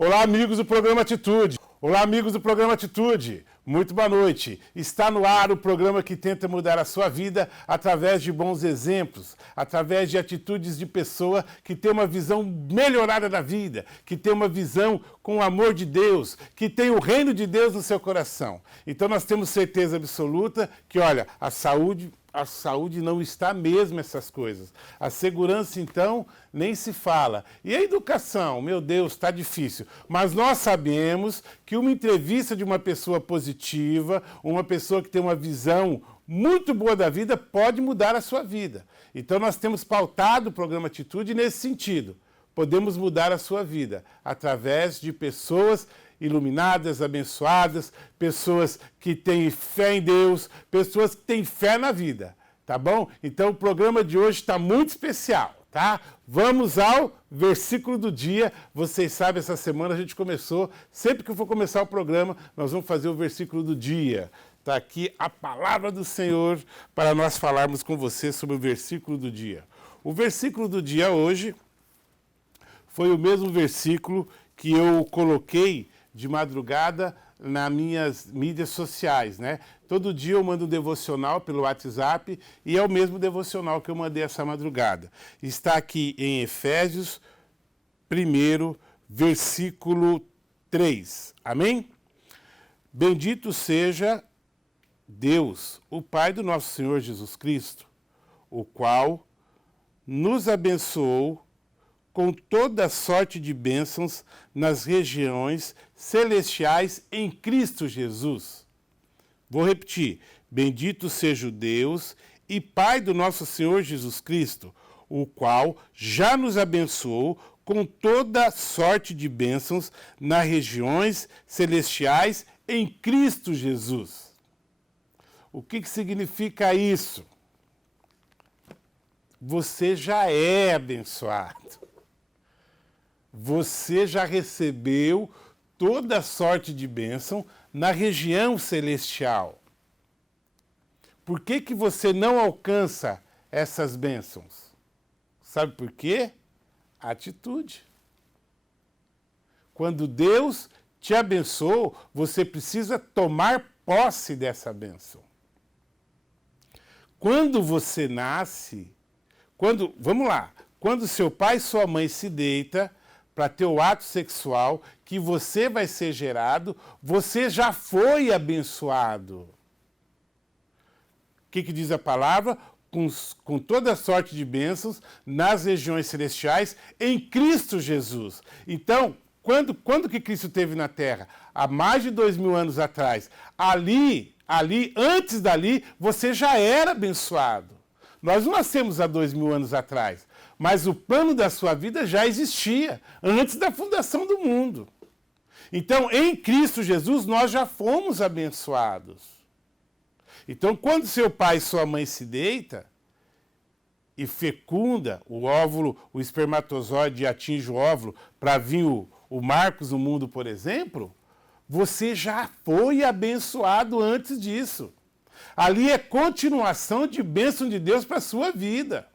Olá, amigos do programa Atitude. Olá, amigos do programa Atitude. Muito boa noite. Está no ar o programa que tenta mudar a sua vida através de bons exemplos, através de atitudes de pessoa que tem uma visão melhorada da vida, que tem uma visão com o amor de Deus, que tem o reino de Deus no seu coração. Então nós temos certeza absoluta que, olha, a saúde não está mesmo essas coisas. A segurança, então, nem se fala. E a educação, meu Deus, está difícil. Mas nós sabemos que uma entrevista de uma pessoa positiva, uma pessoa que tem uma visão muito boa da vida, pode mudar a sua vida. Então nós temos pautado o programa Atitude nesse sentido. Podemos mudar a sua vida através de pessoas iluminadas, abençoadas, pessoas que têm fé em Deus, pessoas que têm fé na vida, tá bom? Então o programa de hoje está muito especial, tá? Vamos ao versículo do dia. Vocês sabem, essa semana a gente começou, sempre que eu for começar o programa, nós vamos fazer o versículo do dia. Está aqui a palavra do Senhor para nós falarmos com você sobre o versículo do dia. O versículo do dia hoje foi o mesmo versículo que eu coloquei de madrugada nas minhas mídias sociais, né? Todo dia eu mando um devocional pelo WhatsApp e é o mesmo devocional que eu mandei essa madrugada. Está aqui em Efésios 1, versículo 3. Amém? Bendito seja Deus, o Pai do nosso Senhor Jesus Cristo, o qual nos abençoou com toda sorte de bênçãos nas regiões celestiais em Cristo Jesus. Vou repetir. Bendito seja o Deus e Pai do nosso Senhor Jesus Cristo, o qual já nos abençoou com toda sorte de bênçãos nas regiões celestiais em Cristo Jesus. O que significa isso? Você já é abençoado. Você já recebeu toda sorte de bênção na região celestial. Por que você não alcança essas bênçãos? Sabe por quê? Atitude. Quando Deus te abençoou, você precisa tomar posse dessa bênção. Quando você nasce, vamos lá, quando seu pai e sua mãe se deitam para ter o ato sexual, que você vai ser gerado, você já foi abençoado. O que diz a palavra? Com toda sorte de bênçãos nas regiões celestiais em Cristo Jesus. Então, quando que Cristo esteve na Terra? Há mais de 2000 anos atrás. Ali, antes dali, você já era abençoado. Nós não nascemos há 2000 anos atrás, mas o plano da sua vida já existia antes da fundação do mundo. Então, em Cristo Jesus, nós já fomos abençoados. Então, quando seu pai e sua mãe se deitam e fecunda o óvulo, o espermatozoide atinge o óvulo para vir o Marcos no mundo, por exemplo, você já foi abençoado antes disso. Ali é continuação de bênção de Deus para a sua vida.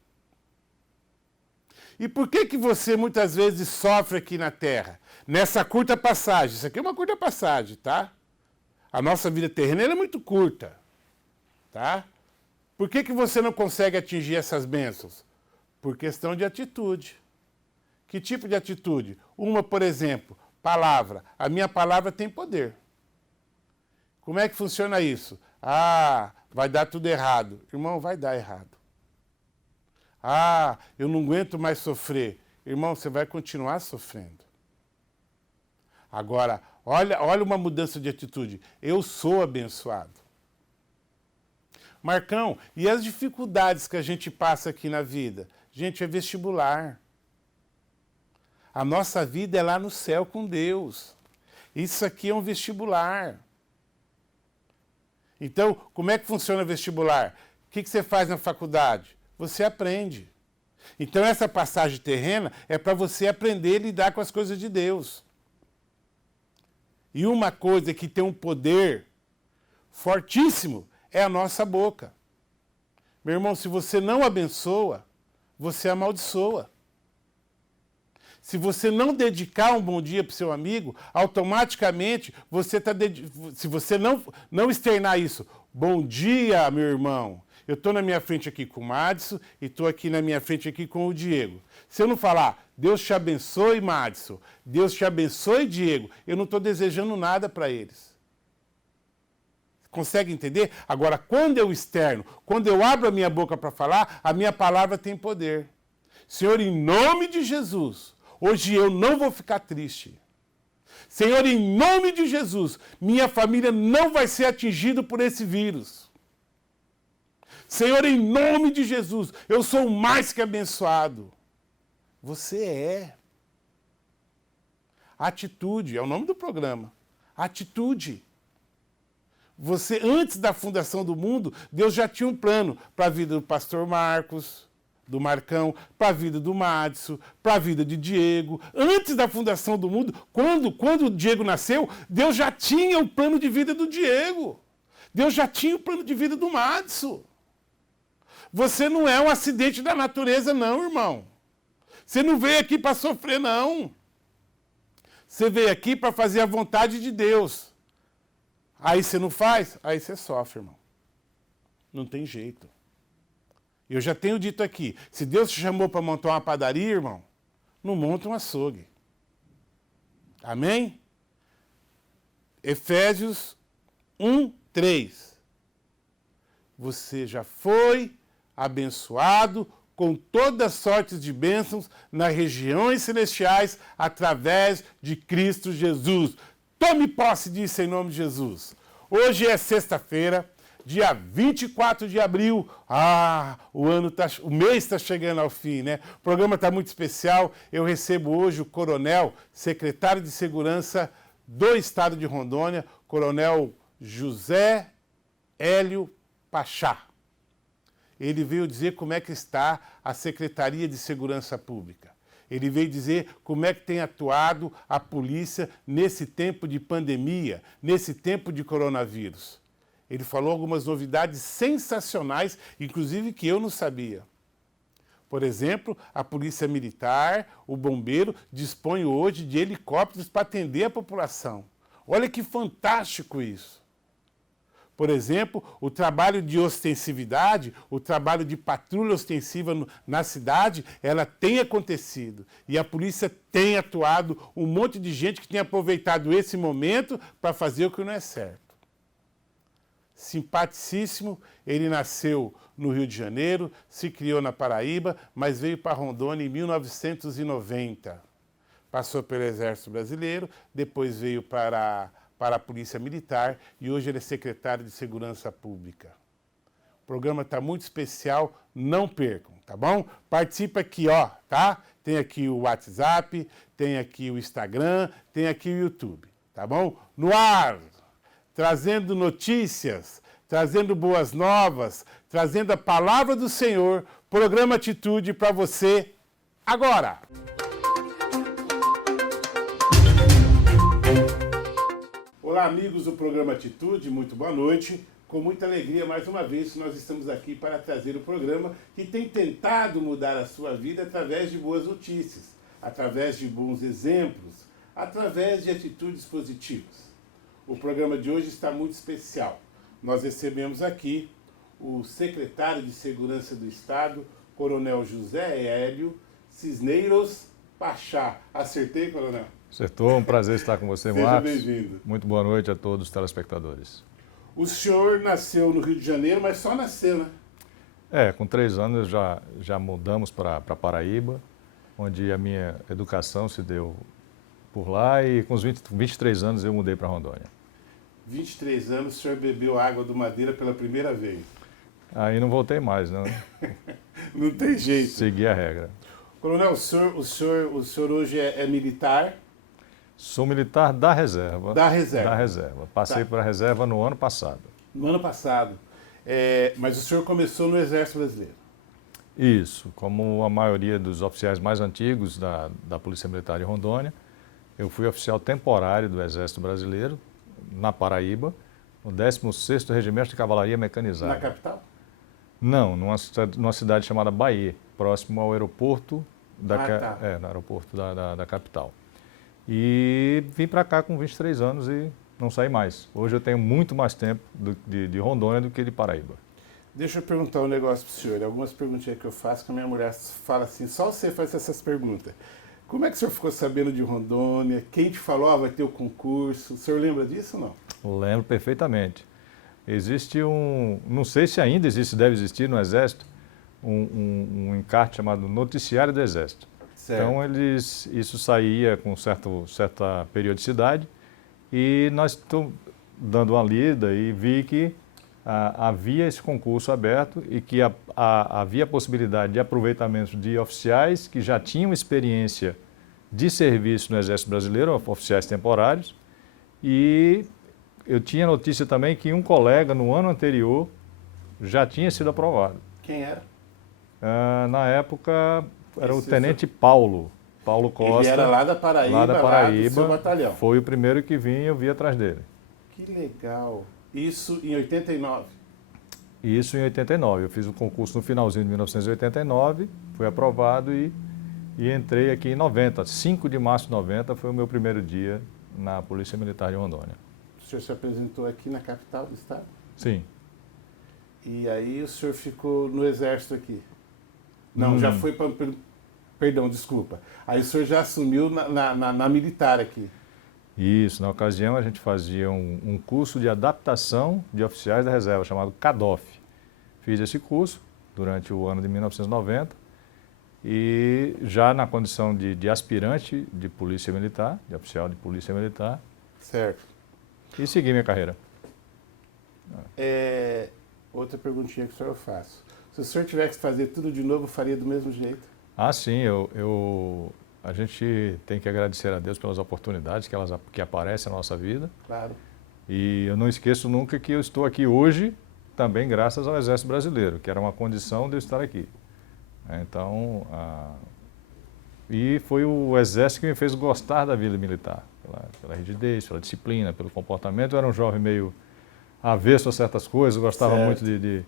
E por que você muitas vezes sofre aqui na Terra? Nessa curta passagem. Isso aqui é uma curta passagem, tá? A nossa vida terrena é muito curta, tá? Por que você não consegue atingir essas bênçãos? Por questão de atitude. Que tipo de atitude? Uma, por exemplo, palavra. A minha palavra tem poder. Como é que funciona isso? Vai dar tudo errado. Irmão, vai dar errado. Eu não aguento mais sofrer. Irmão, você vai continuar sofrendo. Agora, olha uma mudança de atitude. Eu sou abençoado. Marcão, e as dificuldades que a gente passa aqui na vida? Gente, é vestibular. A nossa vida é lá no céu com Deus. Isso aqui é um vestibular. Então, como é que funciona o vestibular? O que você faz na faculdade? Você aprende. Então, essa passagem terrena é para você aprender a lidar com as coisas de Deus. E uma coisa que tem um poder fortíssimo é a nossa boca. Meu irmão, se você não abençoa, você amaldiçoa. Se você não dedicar um bom dia para o seu amigo, automaticamente você está... Se você não externar isso, bom dia, meu irmão. Eu estou na minha frente aqui com o Madison e estou aqui na minha frente aqui com o Diego. Se eu não falar, Deus te abençoe, Madison, Deus te abençoe, Diego, eu não estou desejando nada para eles. Consegue entender? Agora, quando eu externo, quando eu abro a minha boca para falar, a minha palavra tem poder. Senhor, em nome de Jesus, hoje eu não vou ficar triste. Senhor, em nome de Jesus, minha família não vai ser atingida por esse vírus. Senhor, em nome de Jesus, eu sou mais que abençoado. Você é. Atitude, é o nome do programa. Atitude. Você, antes da fundação do mundo, Deus já tinha um plano para a vida do pastor Marcos, do Marcão, para a vida do Madison, para a vida de Diego. Antes da fundação do mundo, quando o Diego nasceu, Deus já tinha o plano de vida do Diego. Deus já tinha o plano de vida do Madison. Você não é um acidente da natureza, não, irmão. Você não veio aqui para sofrer, não. Você veio aqui para fazer a vontade de Deus. Aí você não faz, aí você sofre, irmão. Não tem jeito. Eu já tenho dito aqui, se Deus te chamou para montar uma padaria, irmão, não monta um açougue. Amém? Efésios 1:3. Você já foi abençoado com todas sortes de bênçãos nas regiões celestiais através de Cristo Jesus. Tome posse disso em nome de Jesus. Hoje é sexta-feira, dia 24 de abril. O mês está chegando ao fim, né? O programa está muito especial. Eu recebo hoje o coronel, secretário de Segurança do Estado de Rondônia, coronel José Hélio Pachá. Ele veio dizer como é que está a Secretaria de Segurança Pública. Ele veio dizer como é que tem atuado a polícia nesse tempo de pandemia, nesse tempo de coronavírus. Ele falou algumas novidades sensacionais, inclusive que eu não sabia. Por exemplo, a Polícia Militar, o Bombeiro, dispõe hoje de helicópteros para atender a população. Olha que fantástico isso. Por exemplo, o trabalho de ostensividade, o trabalho de patrulha ostensiva na cidade, ela tem acontecido. E a polícia tem atuado, um monte de gente que tem aproveitado esse momento para fazer o que não é certo. Simpaticíssimo, ele nasceu no Rio de Janeiro, se criou na Paraíba, mas veio para Rondônia em 1990. Passou pelo Exército Brasileiro, depois veio para a Polícia Militar e hoje ele é secretário de Segurança Pública. O programa está muito especial, não percam, tá bom? Participa aqui, ó, tá? Tem aqui o WhatsApp, tem aqui o Instagram, tem aqui o YouTube, tá bom? No ar, trazendo notícias, trazendo boas novas, trazendo a palavra do Senhor, programa Atitude para você agora. Olá, amigos do programa Atitude, muito boa noite. Com muita alegria, mais uma vez, nós estamos aqui para trazer o programa que tem tentado mudar a sua vida através de boas notícias, através de bons exemplos, através de atitudes positivas. O programa de hoje está muito especial. Nós recebemos aqui o secretário de Segurança do Estado, Coronel José Hélio Cisneiros Pachá. Acertei, coronel? Acertou, um prazer estar com você, Seja Marcos. bem-vindo. Muito boa noite a todos os telespectadores. O senhor nasceu no Rio de Janeiro, mas só nasceu, né? Com 3 anos já mudamos para Paraíba, onde a minha educação se deu por lá e com os 23 anos eu mudei para Rondônia. 23 anos, o senhor bebeu água do Madeira pela primeira vez. Aí não voltei mais, né? Não tem jeito. Segui a regra. Coronel, o senhor hoje é militar? Sou militar da reserva. Da reserva. Da reserva. Passei para a reserva no ano passado. No ano passado. Mas o senhor começou no Exército Brasileiro? Isso. Como a maioria dos oficiais mais antigos da Polícia Militar de Rondônia, eu fui oficial temporário do Exército Brasileiro, na Paraíba, no 16º Regimento de Cavalaria Mecanizada. Na capital? Não, numa cidade chamada Bahia, próximo ao aeroporto no aeroporto da capital. E vim para cá com 23 anos e não saí mais. Hoje eu tenho muito mais tempo de Rondônia do que de Paraíba. Deixa eu perguntar um negócio para o senhor. Algumas perguntinhas que eu faço, que a minha mulher fala assim, só você faz essas perguntas. Como é que o senhor ficou sabendo de Rondônia? Quem te falou, vai ter o concurso? O senhor lembra disso ou não? Lembro perfeitamente. Existe não sei se ainda existe, deve existir no Exército, um encarte chamado Noticiário do Exército. Certo. Então, isso saía com certa periodicidade e nós estamos dando uma lida e vi que havia esse concurso aberto e que havia a possibilidade de aproveitamento de oficiais que já tinham experiência de serviço no Exército Brasileiro, oficiais temporários, e eu tinha notícia também que um colega no ano anterior já tinha sido aprovado. Quem era? Na época era o Tenente Paulo Costa. Ele era lá da Paraíba, lá do seu batalhão. Foi o primeiro que vim e eu vi atrás dele. Que legal. Isso em 89? Isso em 89. Eu fiz o concurso no finalzinho de 1989, fui aprovado e entrei aqui em 90. 5 de março de 90 foi o meu primeiro dia na Polícia Militar de Rondônia. O senhor se apresentou aqui na capital do estado? Sim. E aí o senhor ficou no Exército aqui? Não, já foi para... Perdão, desculpa. Aí o senhor já assumiu na militar aqui? Isso, na ocasião a gente fazia um curso de adaptação de oficiais da reserva, chamado CADOF. Fiz esse curso durante o ano de 1990 e já na condição de aspirante de polícia militar, de oficial de polícia militar. Certo. E segui minha carreira. Outra perguntinha que o senhor faço. Se o senhor tivesse que fazer tudo de novo, faria do mesmo jeito? Sim, a gente tem que agradecer a Deus pelas oportunidades que aparecem na nossa vida. Claro. E eu não esqueço nunca que eu estou aqui hoje também graças ao Exército Brasileiro, que era uma condição de eu estar aqui. Então, e foi o Exército que me fez gostar da vida militar, pela rigidez, pela disciplina, pelo comportamento. Eu era um jovem meio avesso a certas coisas, gostava muito de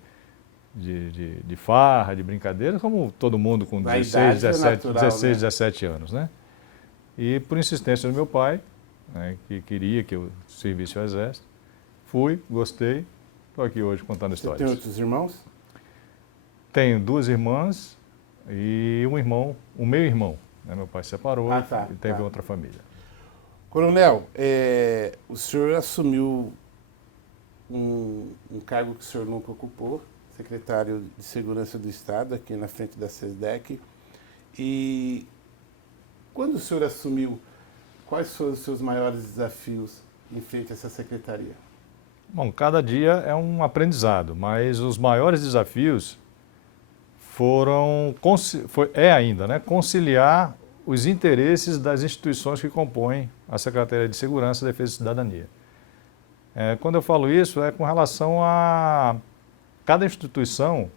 farra, de brincadeira, como todo mundo com 16, 17 anos, né? E por insistência do meu pai, né, que queria que eu servisse ao Exército, fui, gostei, estou aqui hoje contando histórias. Você tem outros irmãos? Tenho 2 irmãs e um irmão, o meu irmão. Né? Meu pai se separou e teve outra família. Coronel, o senhor assumiu um cargo que o senhor nunca ocupou, secretário de Segurança do Estado, aqui na frente da SESDEC. E quando o senhor assumiu, quais foram os seus maiores desafios em frente a essa secretaria? Bom, cada dia é um aprendizado, mas os maiores desafios ainda, né, conciliar os interesses das instituições que compõem a Secretaria de Segurança, Defesa e Cidadania. Quando eu falo isso, é com relação a cada instituição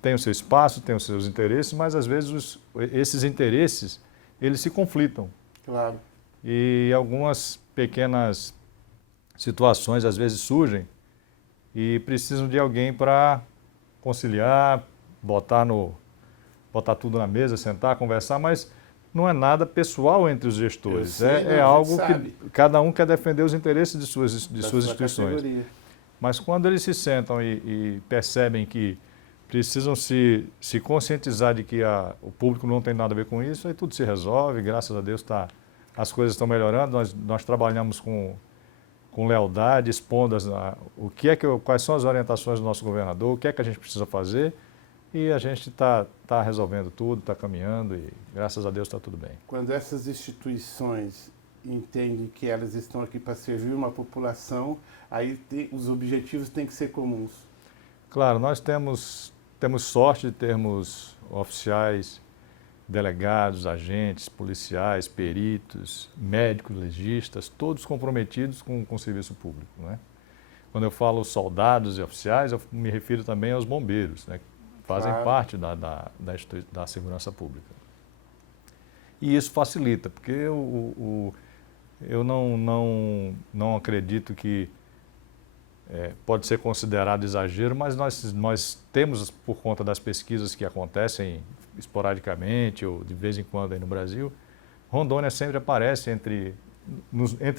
tem o seu espaço, tem os seus interesses, mas às vezes esses interesses, eles se conflitam. Claro. E algumas pequenas situações às vezes surgem e precisam de alguém para conciliar, botar tudo na mesa, sentar, conversar, mas não é nada pessoal entre os gestores. É algo que cada um quer defender os interesses de suas instituições. Categoria. Mas quando eles se sentam e percebem que precisam se conscientizar de que o público não tem nada a ver com isso, aí tudo se resolve, graças a Deus as coisas estão melhorando, nós trabalhamos com lealdade, expondo quais são as orientações do nosso governador, o que é que a gente precisa fazer, e a gente está resolvendo tudo, está caminhando e graças a Deus está tudo bem. Quando essas instituições entendem que elas estão aqui para servir uma população, aí os objetivos têm que ser comuns. Claro, nós temos sorte de termos oficiais, delegados, agentes, policiais, peritos, médicos, legistas, todos comprometidos com o serviço público, né? Quando eu falo soldados e oficiais, eu me refiro também aos bombeiros, né? Fazem parte da segurança pública. E isso facilita, porque eu não acredito que pode ser considerado exagero, mas nós temos, por conta das pesquisas que acontecem esporadicamente ou de vez em quando aí no Brasil, Rondônia sempre aparece entre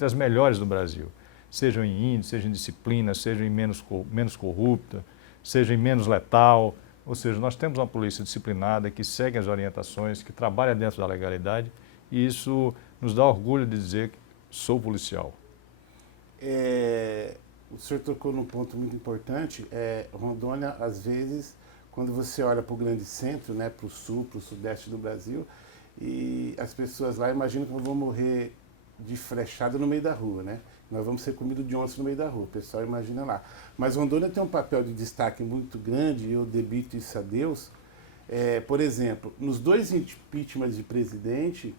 as melhores do Brasil, seja em índice, seja em disciplina, seja em menos corrupta, seja em menos letal. Ou seja, nós temos uma polícia disciplinada que segue as orientações, que trabalha dentro da legalidade, e isso nos dá orgulho de dizer que sou policial. O senhor tocou num ponto muito importante. Rondônia, às vezes, quando você olha para o grande centro, né, para o sul, para o sudeste do Brasil, e as pessoas lá imaginam que vão morrer de flechada no meio da rua, né? Nós vamos ser comidos de onça no meio da rua, o pessoal imagina lá. Mas Rondônia tem um papel de destaque muito grande, e eu debito isso a Deus. Por exemplo, nos 2 impeachments de presidente,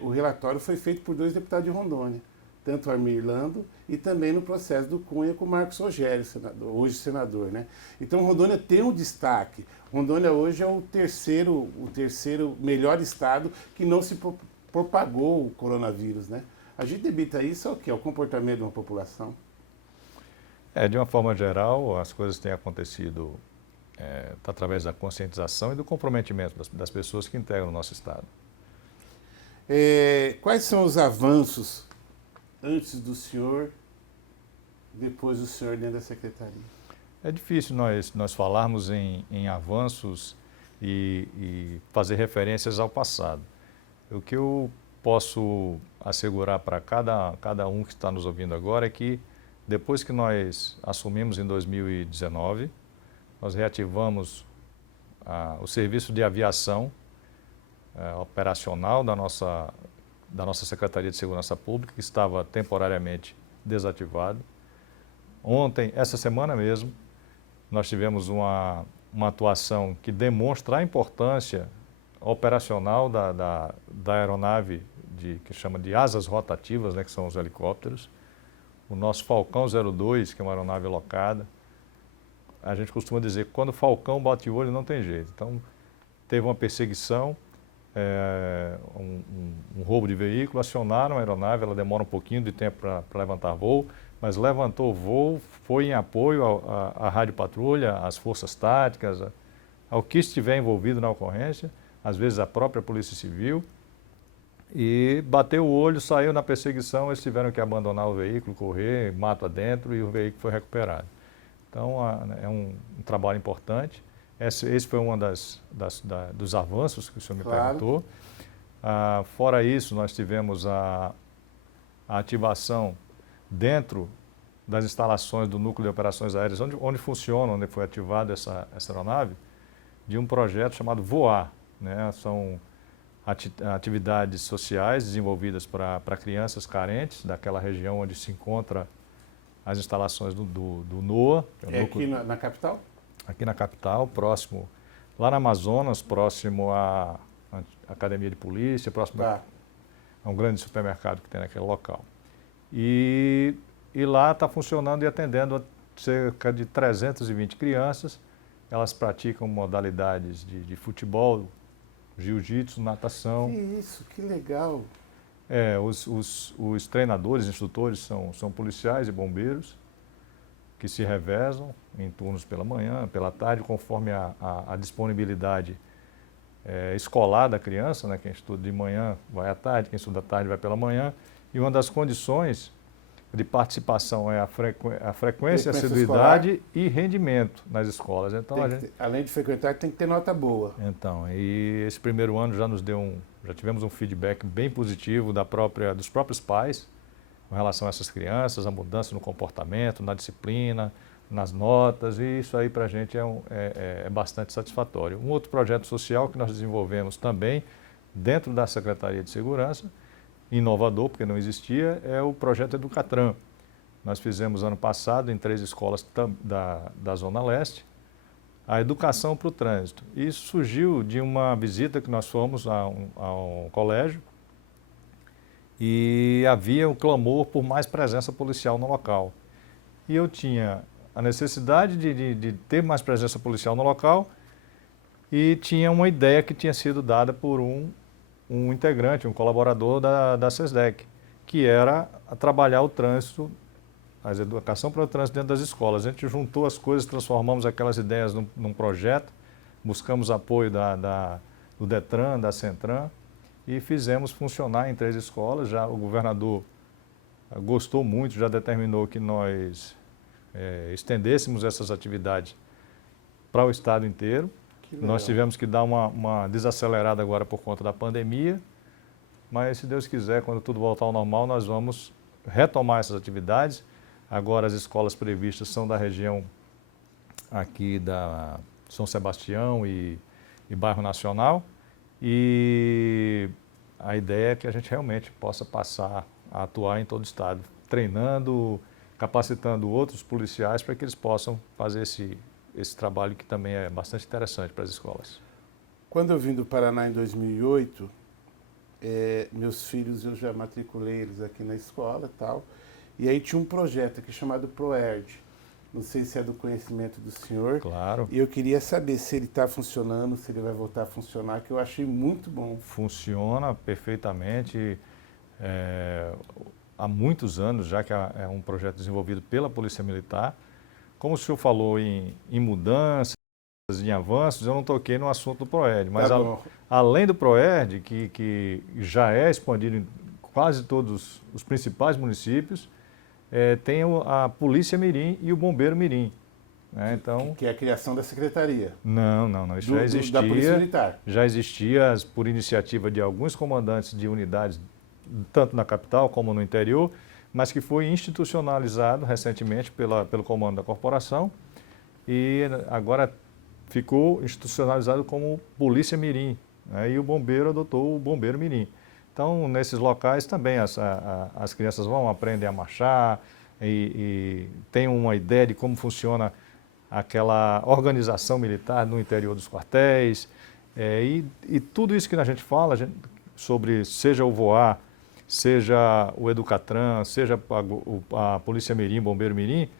o relatório foi feito por 2 deputados de Rondônia, tanto o Armir Lando e também no processo do Cunha com o Marcos Rogério, hoje senador, né? Então Rondônia tem um destaque. Rondônia hoje é o terceiro melhor estado que não se propagou o coronavírus, né? A gente debita isso ao quê? Ao comportamento de uma população? De uma forma geral, as coisas têm acontecido através da conscientização e do comprometimento das pessoas que integram o nosso estado. Quais são os avanços antes do senhor, depois do senhor dentro da secretaria? É difícil nós falarmos em avanços e fazer referências ao passado. O que eu posso assegurar para cada um que está nos ouvindo agora é que depois que nós assumimos em 2019, nós reativamos o serviço de aviação operacional da nossa Secretaria de Segurança Pública, que estava temporariamente desativado. Ontem, essa semana mesmo, nós tivemos uma atuação que demonstra a importância operacional da aeronave que chama de asas rotativas, né, que são os helicópteros. O nosso Falcão 02, que é uma aeronave locada. A gente costuma dizer que quando o Falcão bate o olho não tem jeito. Então, teve uma perseguição, um roubo de veículo, acionaram a aeronave, ela demora um pouquinho de tempo para levantar voo, mas levantou o voo, foi em apoio à rádio patrulha, às forças táticas, ao que estiver envolvido na ocorrência, às vezes a própria Polícia Civil, e bateu o olho, saiu na perseguição, eles tiveram que abandonar o veículo, correr, mato adentro, e o veículo foi recuperado. Então, é um trabalho importante. Esse foi um dos avanços que o senhor me perguntou. Fora isso, nós tivemos a ativação dentro das instalações do Núcleo de Operações Aéreas, onde funciona, onde foi ativada essa aeronave, de um projeto chamado Voar, né? São atividades sociais desenvolvidas para crianças carentes daquela região onde se encontra as instalações do NOA. Aqui na capital? Aqui na capital, próximo, lá na Amazonas, próximo à Academia de Polícia, próximo a um grande supermercado que tem naquele local. E lá está funcionando e atendendo cerca de 320 crianças. Elas praticam modalidades de futebol, jiu-jitsu, natação. Que isso, que legal! Os treinadores, instrutores são policiais e bombeiros que se revezam em turnos pela manhã, pela tarde, conforme a disponibilidade escolar da criança, né? Quem estuda de manhã vai à tarde, quem estuda à tarde vai pela manhã. E uma das condições de participação é a frequência, assiduidade escolar e rendimento nas escolas. Então, além de frequentar, tem que ter nota boa. Então, e esse primeiro ano já tivemos um feedback bem positivo dos próprios pais com relação a essas crianças, a mudança no comportamento, na disciplina, nas notas, e isso aí para a gente é bastante satisfatório. Um outro projeto social que nós desenvolvemos também dentro da Secretaria de Segurança, inovador, porque não existia, é o projeto Educatran. Nós fizemos ano passado em 3 escolas da Zona Leste a educação para o trânsito. Isso surgiu de uma visita que nós fomos a um colégio e havia um clamor por mais presença policial no local. E eu tinha a necessidade de ter mais presença policial no local e tinha uma ideia que tinha sido dada por um integrante, um colaborador da SESDEC, que era trabalhar o trânsito, a educação para o trânsito dentro das escolas. A gente juntou as coisas, transformamos aquelas ideias num projeto, buscamos apoio do Detran, da Centram, e fizemos funcionar em 3 escolas. Já o governador gostou muito, já determinou que nós estendêssemos essas atividades para o estado inteiro. Nós tivemos que dar uma desacelerada agora por conta da pandemia, mas se Deus quiser, quando tudo voltar ao normal, nós vamos retomar essas atividades. Agora as escolas previstas são da região aqui da São Sebastião e Bairro Nacional, e a ideia é que a gente realmente possa passar a atuar em todo o estado, treinando, capacitando outros policiais para que eles possam fazer esse trabalho que também é bastante interessante para as escolas. Quando eu vim do Paraná em 2008, meus filhos, eu já matriculei eles aqui na escola e tal, e aí tinha um projeto aqui chamado ProERD. Não sei se é do conhecimento do senhor. Claro. E eu queria saber se ele está funcionando, se ele vai voltar a funcionar, que eu achei muito bom. Funciona perfeitamente. Há muitos anos, já que é um projeto desenvolvido pela Polícia Militar. Como o senhor falou em mudanças, em avanços, eu não toquei no assunto do ProERD, mas além do ProERD, que já é expandido em quase todos os principais municípios, tem a Polícia Mirim e o Bombeiro Mirim. Né? Então, que é a criação da secretaria. Não. Isso já existia. Da Polícia Militar. Já existia por iniciativa de alguns comandantes de unidades, tanto na capital como no interior, mas que foi institucionalizado recentemente pelo comando da corporação e agora ficou institucionalizado como Polícia Mirim. Né? E o bombeiro adotou o Bombeiro Mirim. Então, nesses locais também as crianças aprendem a marchar e têm uma ideia de como funciona aquela organização militar no interior dos quartéis. E tudo isso que a gente fala sobre, seja o VOA, seja o Educatran, seja a Polícia Mirim, Bombeiro Mirim,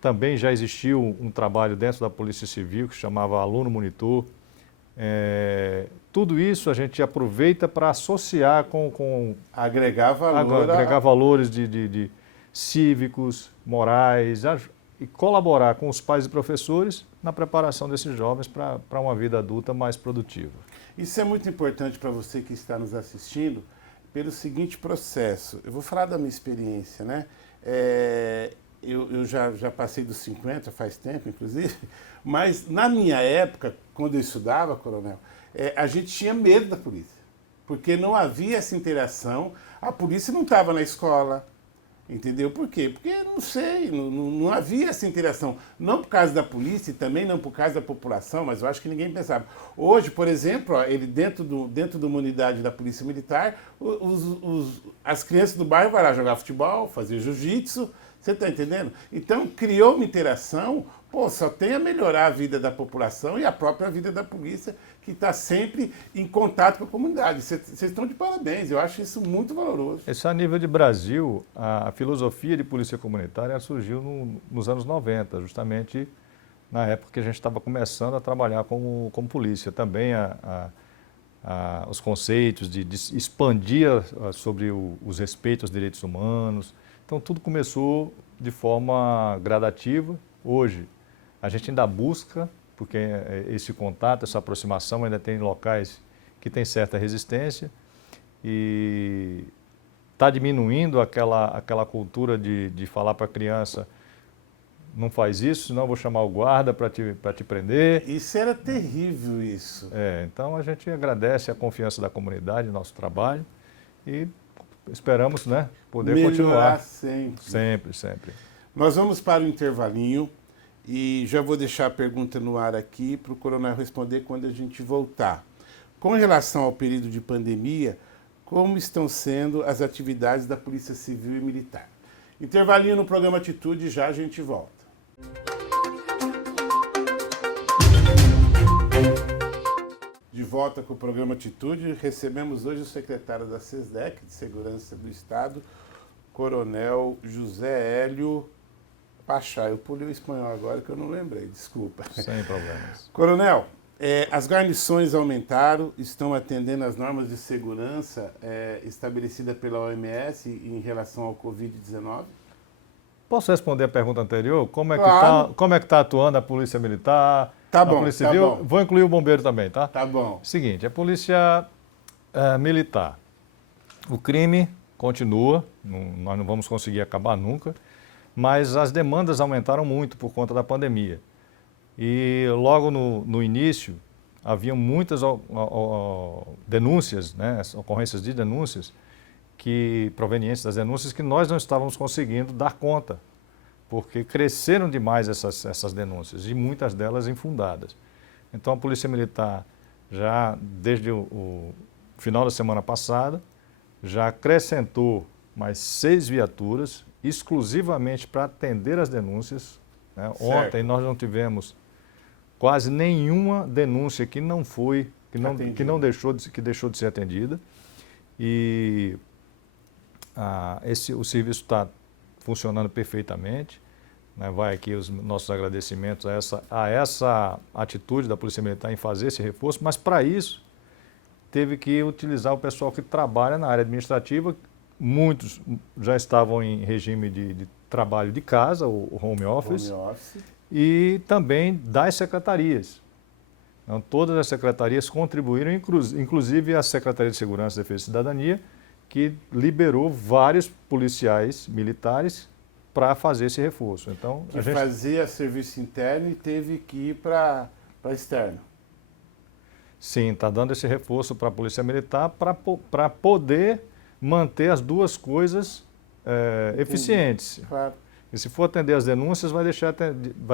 também já existiu um trabalho dentro da Polícia Civil que se chamava Aluno Monitor. Tudo isso a gente aproveita para associar com agregar valores de cívicos, morais, e colaborar com os pais e professores na preparação desses jovens para uma vida adulta mais produtiva. Isso é muito importante para você que está nos assistindo, pelo seguinte processo. Eu vou falar da minha experiência, né? Eu já passei dos 50, faz tempo, inclusive, mas na minha época, quando eu estudava, coronel, a gente tinha medo da polícia, porque não havia essa interação, a polícia não estava na escola, entendeu? Por quê? Porque, não sei, não havia essa interação, não por causa da polícia e também não por causa da população, mas eu acho que ninguém pensava. Hoje, por exemplo, ele dentro de uma unidade da Polícia Militar, as crianças do bairro vão lá jogar futebol, fazer jiu-jitsu. Você está entendendo? Então, criou uma interação, só tem a melhorar a vida da população e a própria vida da polícia, que está sempre em contato com a comunidade. Vocês estão de parabéns, eu acho isso muito valoroso. Esse a nível de Brasil, a filosofia de polícia comunitária surgiu nos anos 90, justamente na época que a gente estava começando a trabalhar como polícia. Também os conceitos de expandir sobre os respeitos aos direitos humanos. Então, tudo começou de forma gradativa. Hoje, a gente ainda busca, porque esse contato, essa aproximação ainda tem locais que têm certa resistência e está diminuindo aquela cultura de falar para a criança: não faz isso, senão eu vou chamar o guarda para te prender. Isso era terrível, isso. Então, a gente agradece a confiança da comunidade no nosso trabalho e esperamos, né, poder melhorar continuar. Sempre. Nós vamos para o intervalinho e já vou deixar a pergunta no ar aqui para o coronel responder quando a gente voltar. Com relação ao período de pandemia, como estão sendo as atividades da Polícia Civil e Militar? Intervalinho no programa Atitude, já a gente volta. De volta com o programa Atitude, recebemos hoje o secretário da SESDEC, de Segurança do Estado, Coronel José Hélio Pachá. Eu pulei o espanhol agora que eu não lembrei, desculpa. Sem problemas. Coronel, as guarnições aumentaram, estão atendendo às normas de segurança estabelecidas pela OMS em relação ao Covid-19? Posso responder a pergunta anterior? Como é Claro. que está atuando a Polícia Militar? Tá A bom, Polícia tá Civil, bom. vou incluir o bombeiro também, tá? Tá bom. Seguinte, a Polícia Militar. O crime continua, nós não vamos conseguir acabar nunca, mas as demandas aumentaram muito por conta da pandemia. E logo no início, havia muitas denúncias, né, ocorrências de denúncias, provenientes das denúncias, que nós não estávamos conseguindo dar conta, porque cresceram demais essas denúncias, e muitas delas infundadas. Então a Polícia Militar, já desde o final da semana passada, já acrescentou mais 6 viaturas, exclusivamente para atender as denúncias, né? Ontem nós não tivemos quase nenhuma denúncia que deixou de ser atendida. E o serviço está funcionando perfeitamente, né? Vai aqui os nossos agradecimentos a essa atitude da Polícia Militar em fazer esse reforço, mas para isso teve que utilizar o pessoal que trabalha na área administrativa. Muitos já estavam em regime de trabalho de casa, o home office. E também das secretarias. Então, todas as secretarias contribuíram, inclusive a Secretaria de Segurança e Defesa e Cidadania, que liberou vários policiais militares para fazer esse reforço. Então, fazia serviço interno e teve que ir para externo. Sim, está dando esse reforço para a Polícia Militar para poder manter as duas coisas eficientes. Claro. E se for atender as denúncias, vai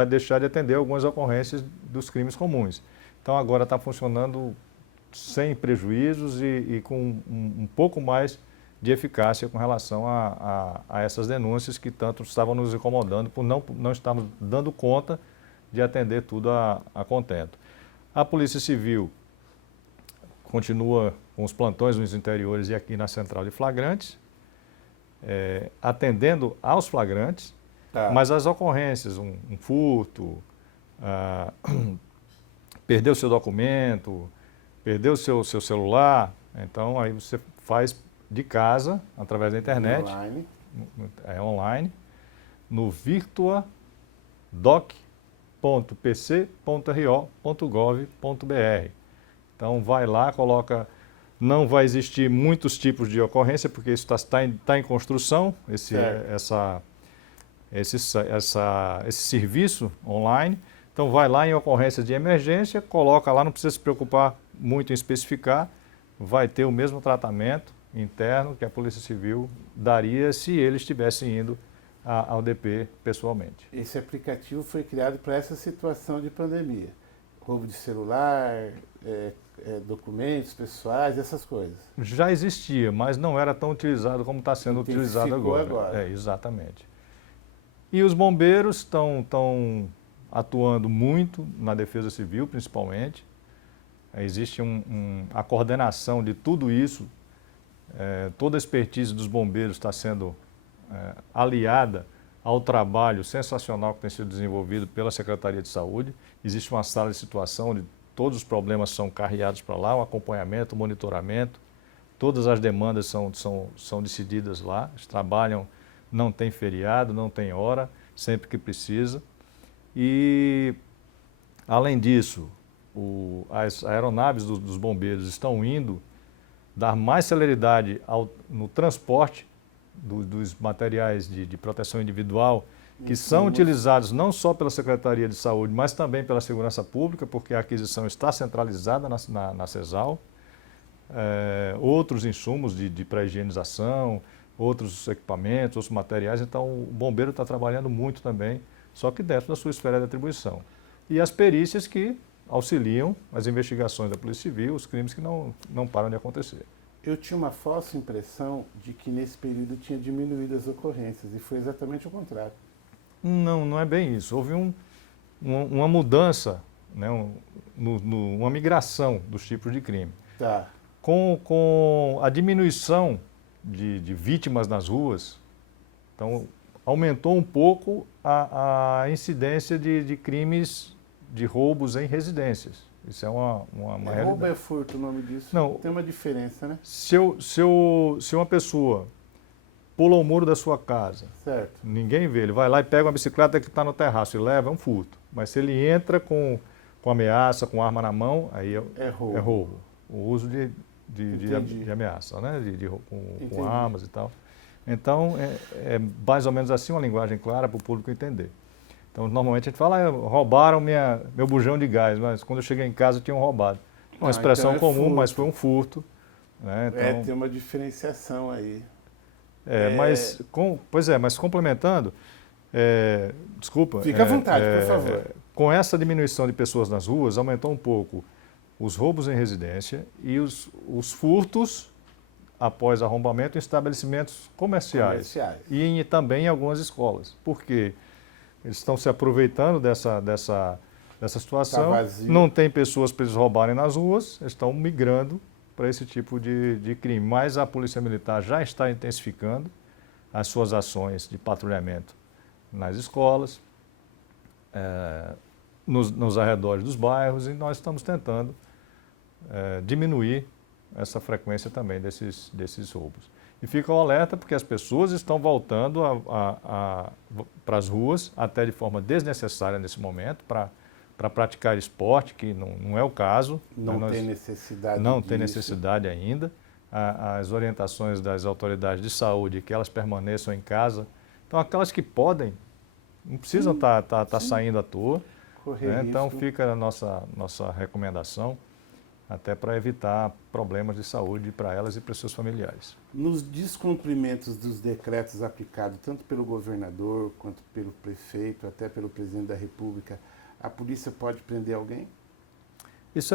deixar de atender algumas ocorrências dos crimes comuns. Então agora está funcionando sem prejuízos e com um pouco mais de eficácia com relação a essas denúncias que tanto estavam nos incomodando por não estarmos dando conta de atender tudo a contento. A Polícia Civil continua com os plantões nos interiores e aqui na Central de Flagrantes, atendendo aos flagrantes, mas as ocorrências, um furto, perdeu seu documento, perdeu seu celular, então aí você faz de casa, através da internet, online, no virtuadoc.pc.ro.gov.br. Então vai lá, coloca, não vai existir muitos tipos de ocorrência, porque isso está em construção, esse serviço online. Então vai lá em ocorrências de emergência, coloca lá, não precisa se preocupar muito em especificar, vai ter o mesmo tratamento interno que a Polícia Civil daria se eles estivessem indo ao DP pessoalmente. Esse aplicativo foi criado para essa situação de pandemia. Roubo de celular, documentos pessoais, essas coisas. Já existia, mas não era tão utilizado como está sendo utilizado agora. Exatamente. E os bombeiros estão atuando muito na defesa civil, principalmente. Existe a coordenação de tudo isso. Toda a expertise dos bombeiros está sendo aliada ao trabalho sensacional que tem sido desenvolvido pela Secretaria de Saúde. Existe uma sala de situação onde todos os problemas são carreados para lá, o acompanhamento, o monitoramento, todas as demandas são decididas lá. Eles trabalham, não tem feriado, não tem hora, sempre que precisa. E, além disso, as aeronaves dos bombeiros estão indo dar mais celeridade no transporte dos materiais de proteção individual, que são utilizados não só pela Secretaria de Saúde, mas também pela Segurança Pública, porque a aquisição está centralizada na CESAL. Outros insumos de pré-higienização, outros equipamentos, outros materiais. Então, o bombeiro está trabalhando muito também, só que dentro da sua esfera de atribuição. E as perícias que auxiliam as investigações da Polícia Civil, os crimes que não param de acontecer. Eu tinha uma falsa impressão de que nesse período tinha diminuído as ocorrências, e foi exatamente o contrário. Não é bem isso. Houve uma mudança, né, uma migração dos tipos de crime. Tá. Com a diminuição de vítimas nas ruas, então aumentou um pouco a incidência de crimes de roubos em residências. Isso é uma realidade. Roubo é furto o nome disso? Não. Tem uma diferença, né? Se uma pessoa pula o muro da sua casa, certo, ninguém vê, ele vai lá e pega uma bicicleta que está no terraço e leva, é um furto. Mas se ele entra com com ameaça, com arma na mão, aí É roubo. é roubo. O uso de ameaça, né? Com armas e tal. Então, é mais ou menos assim uma linguagem clara para o público entender. Então, normalmente a gente fala, roubaram meu bujão de gás, mas quando eu cheguei em casa tinham roubado. Uma expressão então é comum, furto. mas foi um furto. Né? Então, Tem uma diferenciação aí. Mas complementando, desculpa. Fica à vontade, por favor. Com essa diminuição de pessoas nas ruas, aumentou um pouco os roubos em residência e os furtos após arrombamento em estabelecimentos comerciais. E também em algumas escolas. Porque eles estão se aproveitando dessa situação. Tá vazio. Não tem pessoas para eles roubarem nas ruas, eles estão migrando para esse tipo de crime. Mas a Polícia Militar já está intensificando as suas ações de patrulhamento nas escolas, nos arredores dos bairros, e nós estamos tentando diminuir essa frequência também desses roubos. E fica o alerta porque as pessoas estão voltando para as ruas, até de forma desnecessária nesse momento, para praticar esporte, que não é o caso. Não tem necessidade Não disso. tem necessidade ainda. As orientações das autoridades de saúde, que elas permaneçam em casa. Então, aquelas que podem, não precisam estar saindo à toa. Né? Então, fica a nossa recomendação, até para evitar problemas de saúde para elas e para os seus familiares. Nos descumprimentos dos decretos aplicados, tanto pelo governador, quanto pelo prefeito, até pelo presidente da República, a polícia pode prender alguém? Isso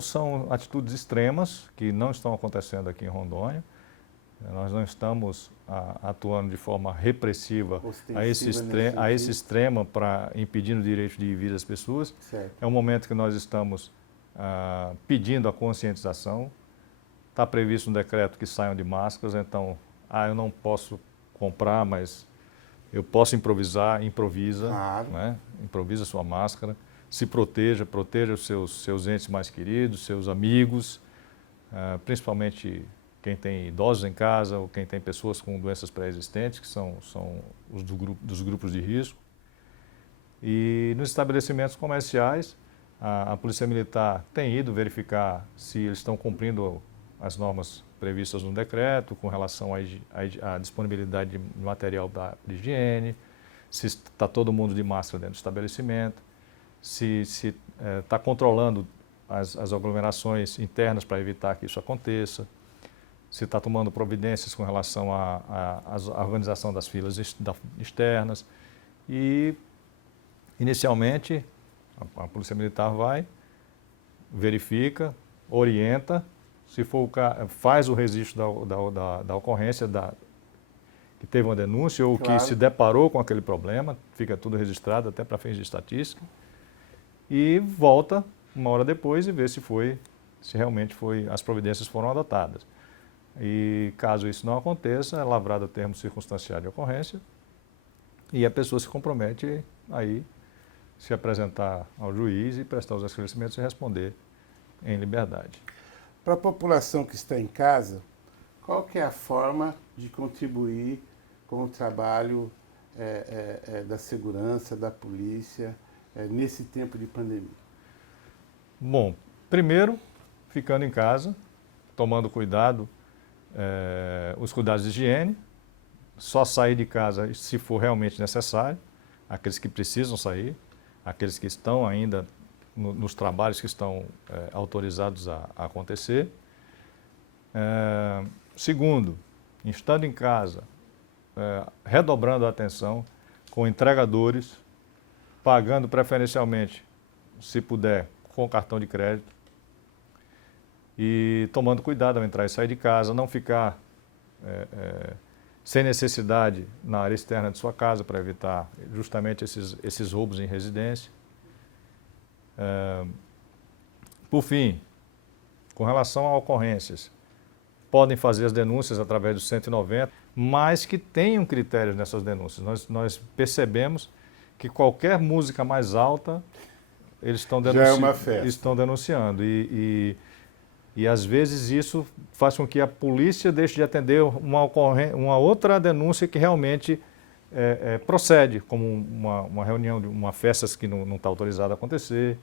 são atitudes extremas que não estão acontecendo aqui em Rondônia. Nós não estamos atuando de forma repressiva a esse extremo para impedindo o direito de vir das pessoas. Certo. É um momento que nós estamos pedindo a conscientização. Está previsto um decreto que saiam de máscaras, então, eu não posso comprar, mas eu posso improvisar, improvisa, Claro. Né? Improvisa sua máscara, se proteja os seus entes mais queridos, seus amigos, principalmente quem tem idosos em casa ou quem tem pessoas com doenças pré-existentes, que são os dos grupos de risco. E nos estabelecimentos comerciais, a Polícia Militar tem ido verificar se eles estão cumprindo as normas previstas no decreto com relação à disponibilidade de material de higiene, se está todo mundo de máscara dentro do estabelecimento, se está controlando as aglomerações internas para evitar que isso aconteça, se está tomando providências com relação à organização das filas externas. E, inicialmente, a Polícia Militar vai, verifica, orienta, se for o caso, faz o registro da ocorrência, que teve uma denúncia ou Claro. que se deparou com aquele problema, fica tudo registrado até para fins de estatística, e volta uma hora depois e vê se realmente as providências foram adotadas. E caso isso não aconteça, é lavrado o termo circunstanciado de ocorrência e a pessoa se compromete aí se apresentar ao juiz e prestar os esclarecimentos e responder em liberdade. Para a população que está em casa, qual que é a forma de contribuir com o trabalho da segurança, da polícia, nesse tempo de pandemia? Bom, primeiro, ficando em casa, tomando cuidado, os cuidados de higiene, só sair de casa se for realmente necessário, aqueles que precisam sair, aqueles que estão ainda nos trabalhos que estão autorizados a acontecer. Segundo, estando em casa, redobrando a atenção com entregadores, pagando preferencialmente, se puder, com cartão de crédito e tomando cuidado ao entrar e sair de casa, não ficar sem necessidade na área externa de sua casa para evitar justamente esses roubos em residência. Por fim, com relação a ocorrências, podem fazer as denúncias através do 190, mas que tenham critérios nessas denúncias. Nós percebemos que qualquer música mais alta, eles estão denunciando. E às vezes isso faz com que a polícia deixe de atender uma outra denúncia que realmente procede, como uma reunião, uma festa que não está autorizada a acontecer.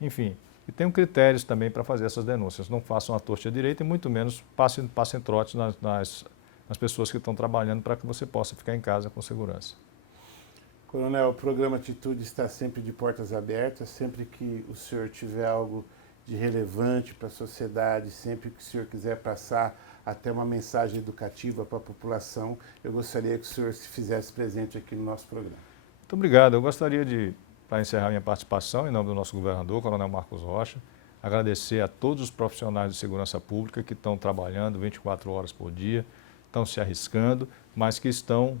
enfim. E tenham critérios também para fazer essas denúncias. Não façam a torta direita e muito menos passem trote nas pessoas que estão trabalhando para que você possa ficar em casa com segurança. Coronel, o programa Atitude está sempre de portas abertas, sempre que o senhor tiver algo de relevante para a sociedade, sempre que o senhor quiser passar até uma mensagem educativa para a população, eu gostaria que o senhor se fizesse presente aqui no nosso programa. Muito obrigado. Eu gostaria de, para encerrar minha participação, em nome do nosso governador, Coronel Marcos Rocha, agradecer a todos os profissionais de segurança pública que estão trabalhando 24 horas por dia, estão se arriscando, mas que estão,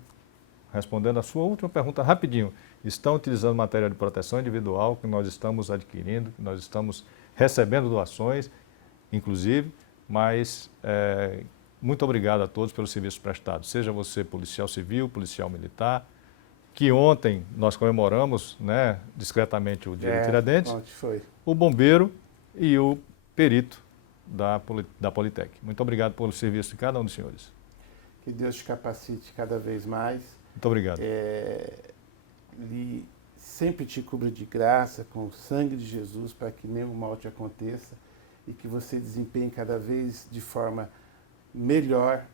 respondendo a sua última pergunta rapidinho, estão utilizando material de proteção individual que nós estamos adquirindo, que nós estamos recebendo doações, inclusive, mas muito obrigado a todos pelos serviços prestados, seja você policial civil, policial militar, que ontem nós comemoramos, né, discretamente o Dia do Tiradentes, ontem foi. O bombeiro e o perito da Politec. Muito obrigado pelo serviço de cada um dos senhores. Que Deus te capacite cada vez mais. Muito obrigado. Ele sempre te cubra de graça com o sangue de Jesus para que nenhum mal te aconteça e que você desempenhe cada vez de forma melhor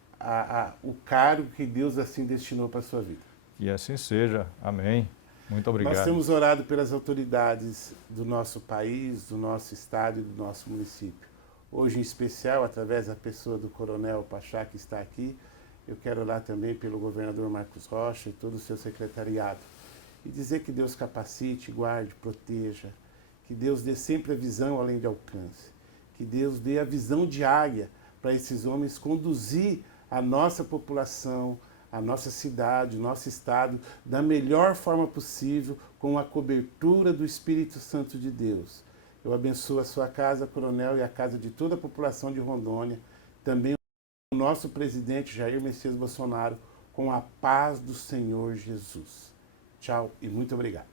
o cargo que Deus assim destinou para a sua vida. Que assim seja. Amém. Muito obrigado. Nós temos orado pelas autoridades do nosso país, do nosso estado e do nosso município. Hoje, em especial, através da pessoa do Coronel Pachá, que está aqui, eu quero orar também pelo governador Marcos Rocha e todo o seu secretariado. E dizer que Deus capacite, guarde, proteja, que Deus dê sempre a visão além de alcance, que Deus dê a visão de águia para esses homens conduzir a nossa população, a nossa cidade, o nosso estado, da melhor forma possível, com a cobertura do Espírito Santo de Deus. Eu abençoo a sua casa, Coronel, e a casa de toda a população de Rondônia, também o nosso presidente Jair Messias Bolsonaro, com a paz do Senhor Jesus. Tchau e muito obrigado.